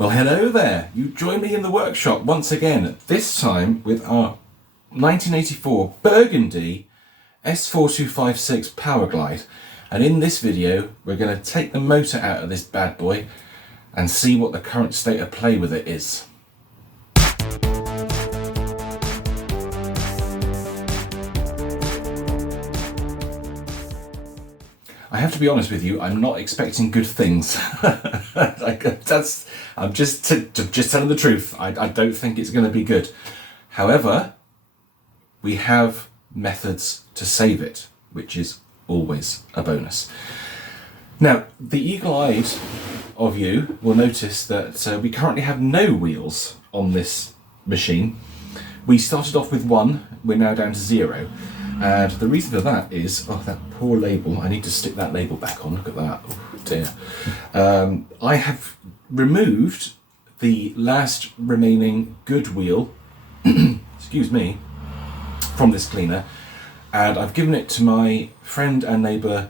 Well, hello there. You join me in the workshop once again, this time with our 1984 Burgundy S4256 Powerglide. And in this video, we're going to take the motor out of this bad boy and see what the current state of play with it is. I have to be honest with you, I'm not expecting good things. I'm just telling the truth. I don't think it's going to be good. However, we have methods to save it, which is always a bonus. Now, the eagle-eyed of you will notice that we currently have no wheels on this machine. We started off with one, we're now down to 0. And the reason for that is, oh, that poor label. I need to stick that label back on. Look at that. Oh dear. I have removed the last remaining good wheel, excuse me, from this cleaner, and I've given it to my friend and neighbour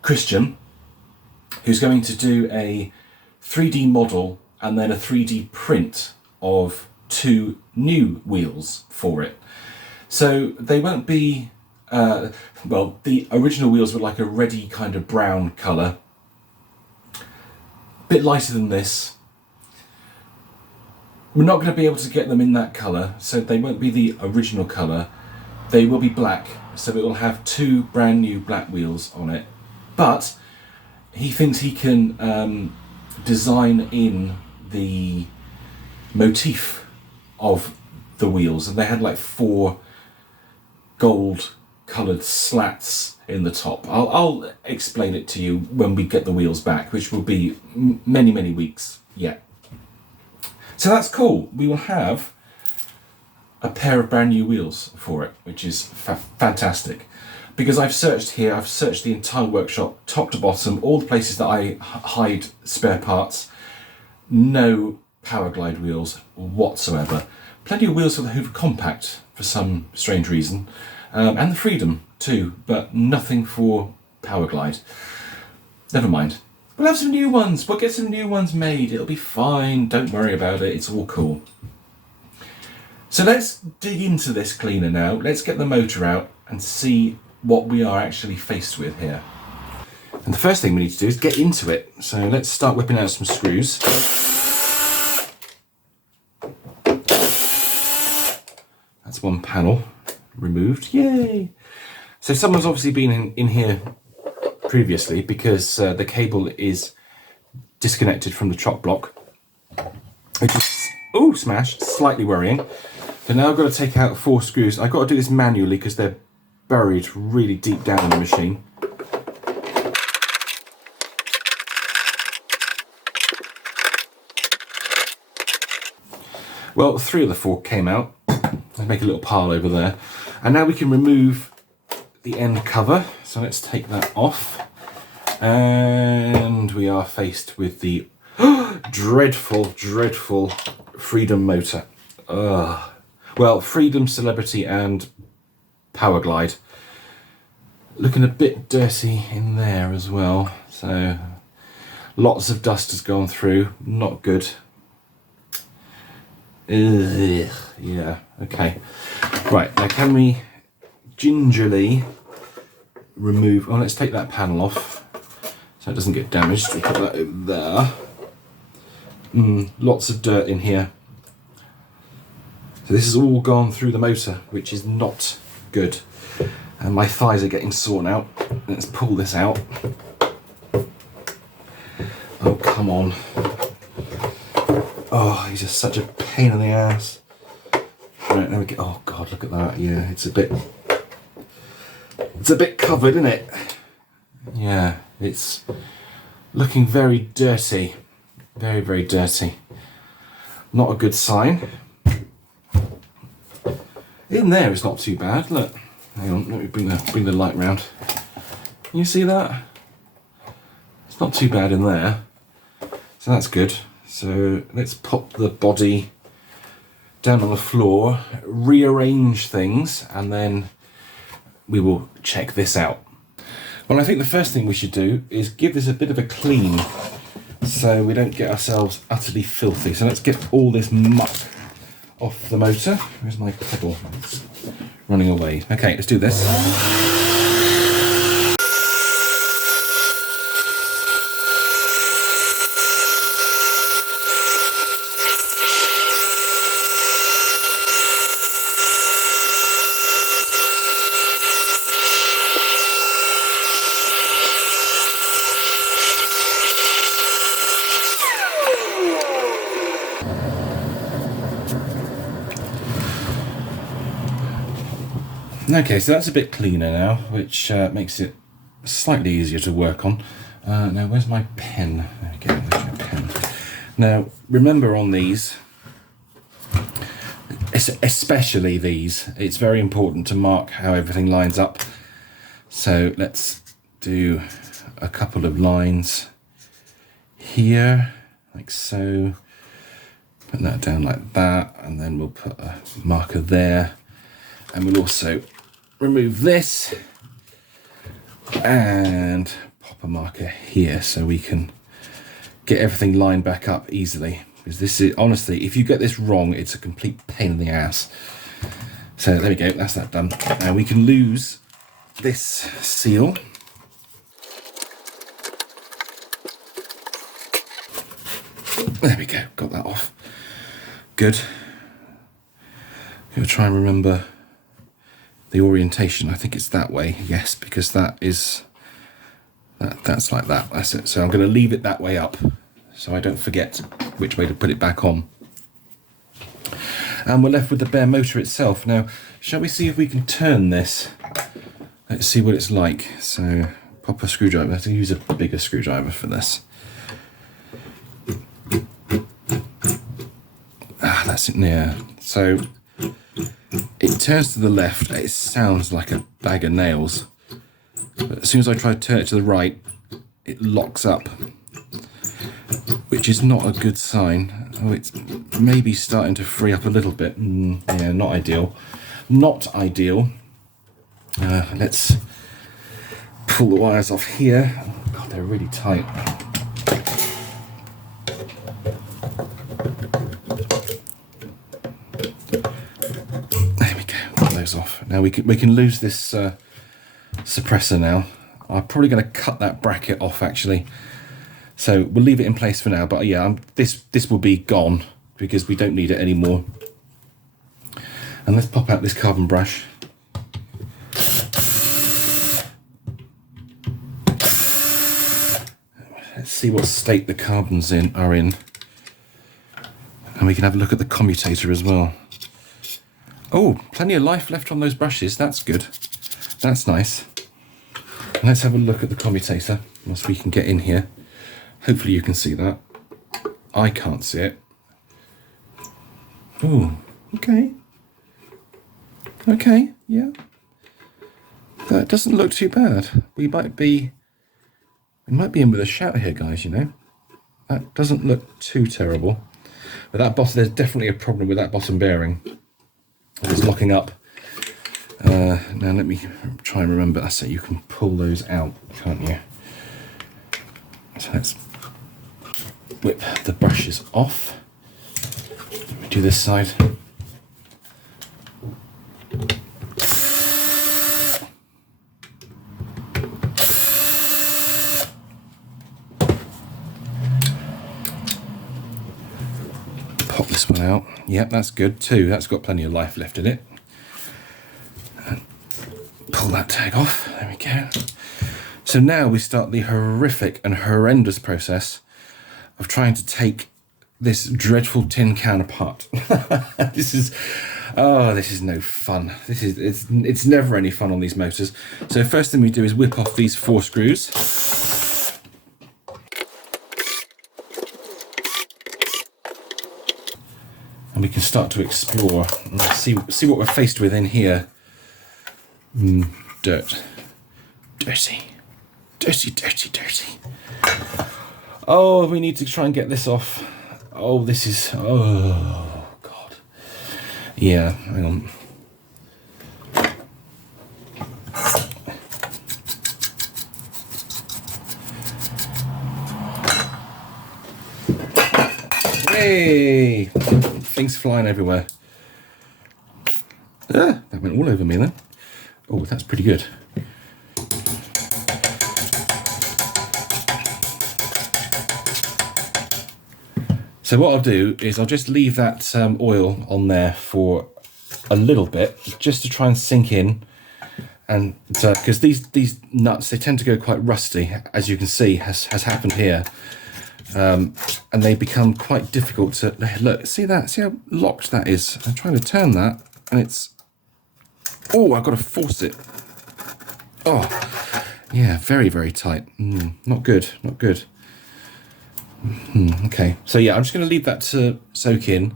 Christian, who's going to do a 3D model and then a 3D print of 2 new wheels for it. So they won't be, well, the original wheels were like a reddy kind of brown colour, a bit lighter than this. We're not going to be able to get them in that colour, so they won't be the original colour. They will be black, so it will have 2 brand new black wheels on it. But he thinks he can design in the motif of the wheels, and they had like 4 gold coloured slats in the top. I'll explain it to you when we get the wheels back, which will be many weeks yet. So that's cool. We will have a pair of brand new wheels for it, which is fantastic. Because I've searched here, I've searched the entire workshop, top to bottom, all the places that I hide spare parts. No Powerglide wheels whatsoever. Plenty of wheels for the Hoover Compact for some strange reason, and the Freedom too, but nothing for Powerglide. Never mind. We'll have some new ones. We'll get some new ones made. It'll be fine. Don't worry about it. It's all cool. So let's dig into this cleaner now. Let's get the motor out and see what we are actually faced with here. And the first thing we need to do is get into it. So let's start whipping out some screws. That's one panel removed. Yay! So someone's obviously been in here previously, because the cable is disconnected from the chop block, which is, oh, smashed, slightly worrying. So now I've got to take out 4 screws. I've got to do this manually because they're buried really deep down in the machine. Well, 3 of the 4 came out. Let's make a little pile over there. And now we can remove the end cover. So let's take that off. And we are faced with the dreadful Freedom motor. Well, Freedom, Celebrity and Powerglide. Looking a bit dirty in there as well. So lots of dust has gone through. Not good. Ugh, yeah, okay. Right, now can we gingerly remove... Oh, let's take that panel off so it doesn't get damaged. We'll put that over there. Lots of dirt in here. So this has all gone through the motor, which is not good. And my thighs are getting sore now. Let's pull this out. Oh, come on. Oh, he's just such a pain in the ass. Right, there we go. Oh God, look at that. Yeah, it's a bit covered, isn't it? Yeah, it's looking very dirty. Very dirty. Not a good sign. In there it's not too bad. Look. Hang on, let me bring the light round. Can you see that? It's not too bad in there. So that's good. So let's pop the body down on the floor, rearrange things, and then we will check this out. Well, I think the first thing we should do is give this a bit of a clean. so we don't get ourselves utterly filthy. So let's get all this muck off the motor. Where's my pedal? It's running away. Okay, let's do this. Okay, so that's a bit cleaner now, which makes it slightly easier to work on. Now, where's my pen? There we go, there's my pen. Now, remember on these, especially these, it's very important to mark how everything lines up. So let's do a couple of lines here, like so. Put that down like that, and then we'll put a marker there. And we'll also remove this and pop a marker here so we can get everything lined back up easily. Because this is, honestly, if you get this wrong, it's a complete pain in the ass. So there we go, that's that done. Now we can lose this seal. There we go, got that off. Good. I'm going to try and remember the orientation. I think it's that way, yes, because that's like that. That's it. So I'm going to leave it that way up so I don't forget which way to put it back on. And we're left with the bare motor itself. Now, shall we see if we can turn this? Let's see what it's like. So pop a screwdriver. I have to use a bigger screwdriver for this. That's it. Yeah. So it turns to the left. It sounds like a bag of nails, but as soon as I try to turn it to the right, it locks up, which is not a good sign. Oh, it's maybe starting to free up a little bit. Yeah, not ideal. Not ideal. Let's pull the wires off here. Oh God, they're really tight. Off. Now we can lose this suppressor now. I'm probably going to cut that bracket off actually. So we'll leave it in place for now. But yeah, this will be gone because we don't need it anymore. And let's pop out this carbon brush. Let's see what state the carbons are in. And we can have a look at the commutator as well. Oh, plenty of life left on those brushes. That's good. That's nice. And let's have a look at the commutator once we can get in here. Hopefully you can see that. I can't see it. Oh, okay. Okay, yeah. That doesn't look too bad. We might be in with a shout here, guys, you know. That doesn't look too terrible. But that bottom, there's definitely a problem with that bottom bearing. It's locking up. Now let me try and remember. I say you can pull those out, can't you? So let's whip the brushes off. Let me do this side. Pop this one out. Yep, that's good too. That's got plenty of life left in it. And pull that tag off. There we go. So now we start the horrific and horrendous process of trying to take this dreadful tin can apart. This is no fun. It's never any fun on these motors. So first thing we do is whip off these 4 screws. And we can start to explore and see what we're faced with in here. Dirt. Dirty. Dirty, dirty, dirty. Oh, we need to try and get this off. Oh, this is... Oh, God. Yeah, hang on. Hey, things flying everywhere. Ah, that went all over me then. Oh, that's pretty good. So what I'll do is I'll just leave that oil on there for a little bit, just to try and sink in. And because these nuts, they tend to go quite rusty, as you can see has happened here. And they become quite difficult to, look, see that? See how locked that is? I'm trying to turn that and it's, oh, I've got to force it. Oh, yeah, very, very tight. Not good, not good. Okay, so yeah, I'm just going to leave that to soak in.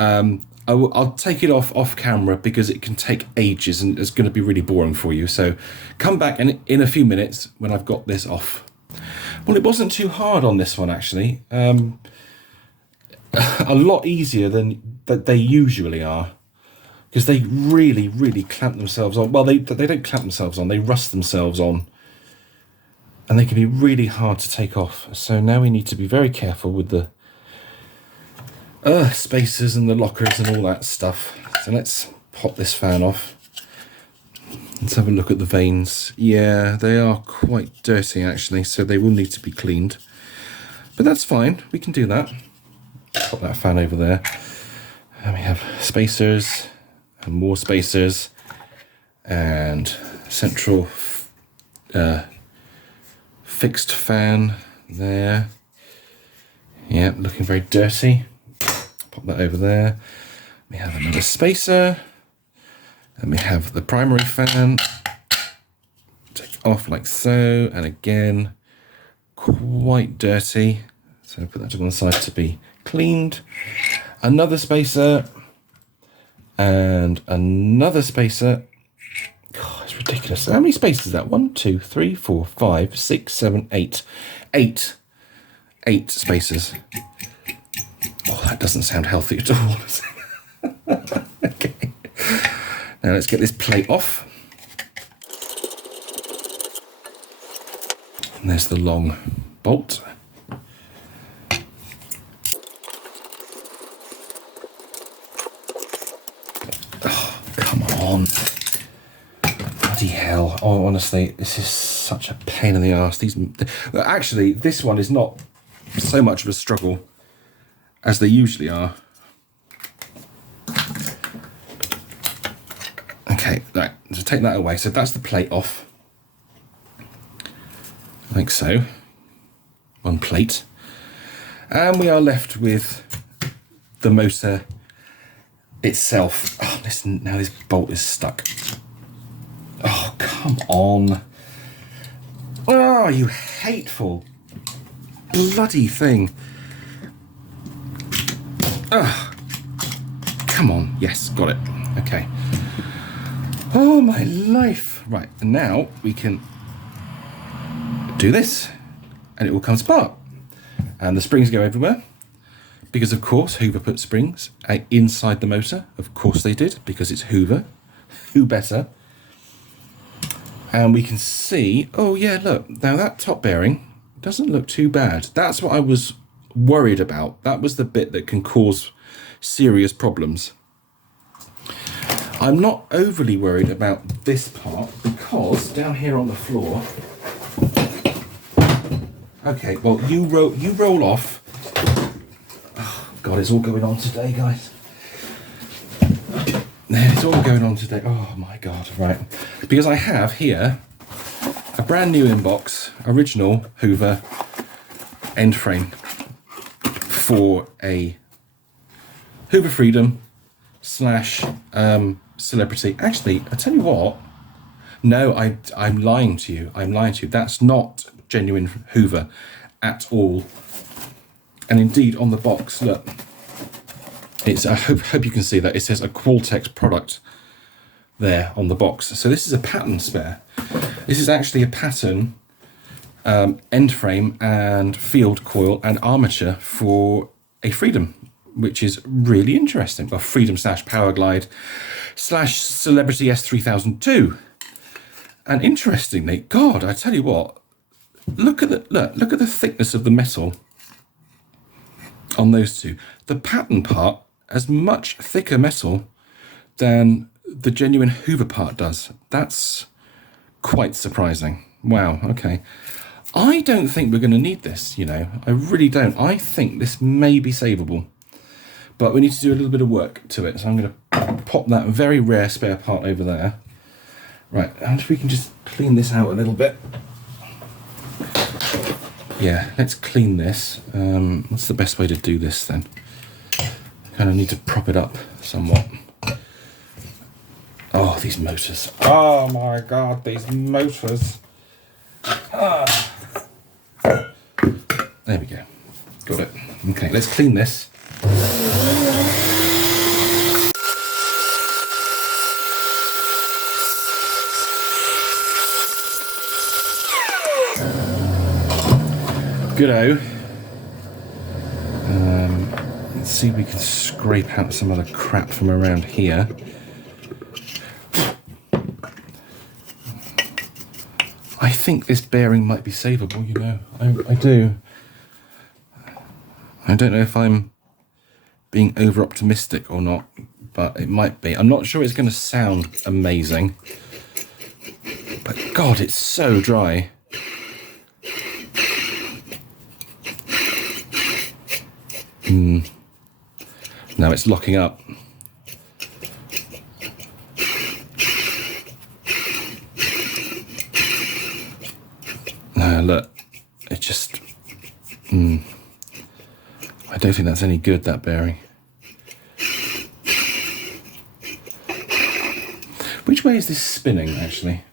I'll take it off camera because it can take ages and it's going to be really boring for you. So come back in a few minutes when I've got this off. Well, it wasn't too hard on this one, actually. A lot easier than that they usually are, because they really, really clamp themselves on. Well, they don't clamp themselves on, they rust themselves on. And they can be really hard to take off. So now we need to be very careful with the spacers and the lockers and all that stuff. So let's pop this fan off. Let's have a look at the vanes. Yeah, they are quite dirty actually, so they will need to be cleaned. But that's fine, we can do that. Pop that fan over there. And we have spacers and more spacers and central fixed fan there. Yeah, looking very dirty. Pop that over there. We have another spacer. And we have the primary fan. Take it off like so. And again, quite dirty. So put that to one side to be cleaned. Another spacer. And another spacer. God, it's ridiculous. How many spacers is that? 1, 2, 3, 4, 5, 6, 7, 8. 8 spacers. Oh, that doesn't sound healthy at all. Okay. Now let's get this plate off. And there's the long bolt. Oh, come on. Bloody hell. Oh, honestly, this is such a pain in the arse. Actually, this one is not so much of a struggle as they usually are. Okay, right, so take that away. So that's the plate off. Like so. One plate. And we are left with the motor itself. Oh, listen, now this bolt is stuck. Oh, come on. Oh, you hateful bloody thing. Ugh. Come on. Yes, got it. Okay. Oh, my life. Right, and now we can do this, and it will come apart. And the springs go everywhere, because of course Hoover put springs inside the motor. Of course they did, because it's Hoover. Who better? And we can see, oh yeah, look, now that top bearing doesn't look too bad. That's what I was worried about. That was the bit that can cause serious problems. I'm not overly worried about this part, because down here on the floor, okay, well, you roll off. Oh, God, it's all going on today, guys. It's all going on today. Oh, my God, right. Because I have here a brand new inbox, original Hoover end frame for a Hoover Freedom / Celebrity. Actually, I tell you what. No, I'm lying to you. I'm lying to you. That's not genuine Hoover at all. And indeed, on the box, look, it's. I hope you can see that it says a Qualtex product there on the box. So this is a pattern spare. This is actually a pattern end frame and field coil and armature for a Freedom, which is really interesting. Well, Freedom / Powerglide / Celebrity S3002. And interestingly, God, I tell you what, look at the thickness of the metal on those two. The pattern part has much thicker metal than the genuine Hoover part does. That's quite surprising. Wow, okay. I don't think we're going to need this, you know. I really don't. I think this may be saveable. But we need to do a little bit of work to it. So I'm going to pop that very rare spare part over there. Right, and if we can just clean this out a little bit. Yeah, let's clean this. What's the best way to do this then? Kind of need to prop it up somewhat. Oh, these motors. Oh my God, these motors. Ah. There we go. Got it. Okay, let's clean this. Good-o. Let's see if we can scrape out some of the crap from around here. I think this bearing might be saveable, you know. I do. I don't know if I'm being over-optimistic or not, but it might be. I'm not sure it's going to sound amazing. But God, it's so dry. Now it's locking up. Look, it just... I don't think that's any good, that bearing. Which way is this spinning, actually?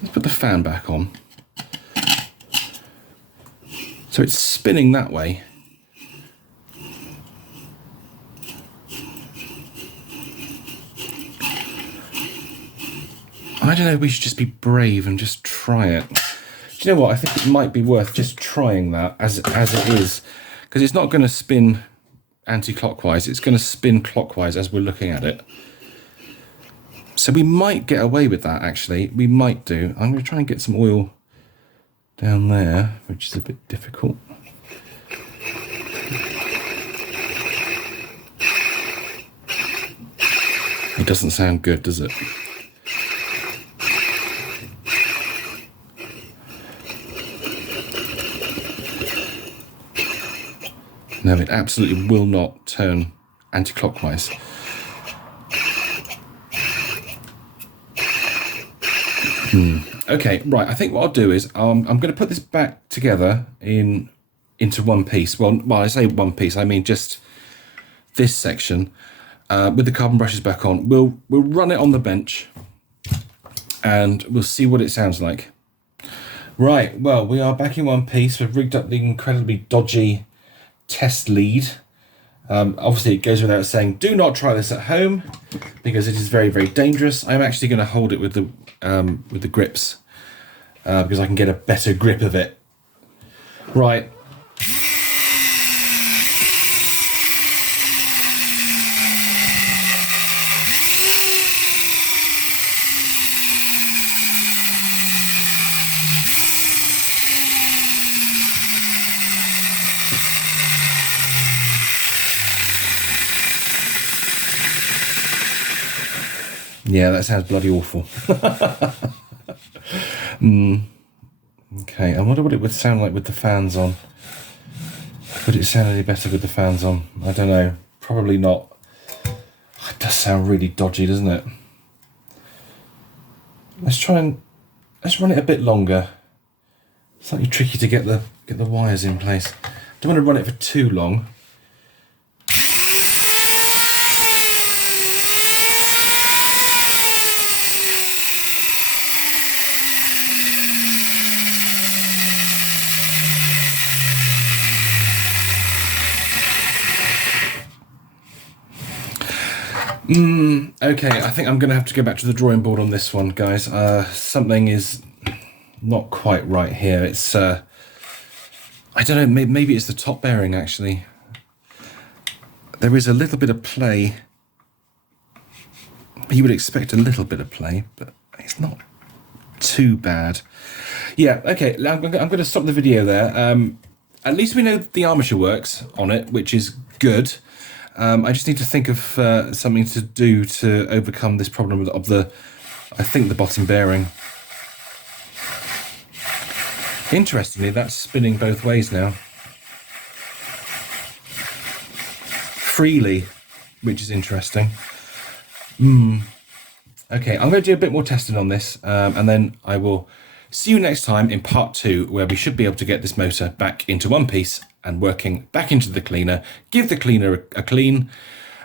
Let's put the fan back on. So it's spinning that way. I don't know, we should just be brave and just try it. Do you know what? I think it might be worth just trying that as it is. Because it's not going to spin anti-clockwise. It's going to spin clockwise as we're looking at it. So we might get away with that, actually. We might do. I'm going to try and get some oil down there, which is a bit difficult. It doesn't sound good, does it? No, it absolutely will not turn anti-clockwise. Okay, right, I think what I'll do is I'm going to put this back together into one piece. Well, I say one piece, I mean just this section with the carbon brushes back on. We'll run it on the bench and we'll see what it sounds like. Right, well, we are back in one piece. We've rigged up the incredibly dodgy test lead. Obviously, it goes without saying, do not try this at home because it is very, very dangerous. I'm actually going to hold it with the grips because I can get a better grip of it. Right. Yeah, that sounds bloody awful. Okay, I wonder what it would sound like with the fans on. Would it sound any better with the fans on? I don't know. Probably not. It does sound really dodgy, doesn't it? Let's run it a bit longer. It's slightly tricky to get the wires in place. Don't want to run it for too long. Okay, I think I'm going to have to go back to the drawing board on this one, guys. Something is not quite right here. It's, I don't know, maybe it's the top bearing, actually. There is a little bit of play. You would expect a little bit of play, but it's not too bad. Yeah, okay, I'm going to stop the video there. at least we know the armature works on it, which is good. I just need to think of something to do to overcome this problem of I think the bottom bearing. Interestingly, that's spinning both ways now. Freely, which is interesting. Okay, I'm going to do a bit more testing on this, and then I will see you next time in part 2, where we should be able to get this motor back into one piece and working back into the cleaner, give the cleaner a clean,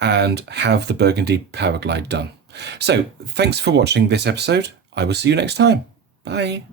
and have the Burgundy Powerglide done. So, thanks for watching this episode. I will see you next time. Bye.